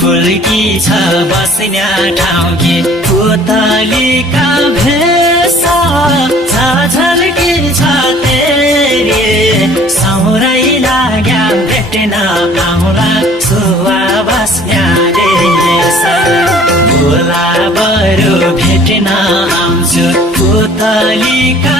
फुल्की छ बस्ने ठाउँ के पुतलीका भेषा झल्की छ तेरी सौरै लाग्या भेट्न आउला छुवा बस्ने देश बोला बरु भेट्न आउँछु पुतलीका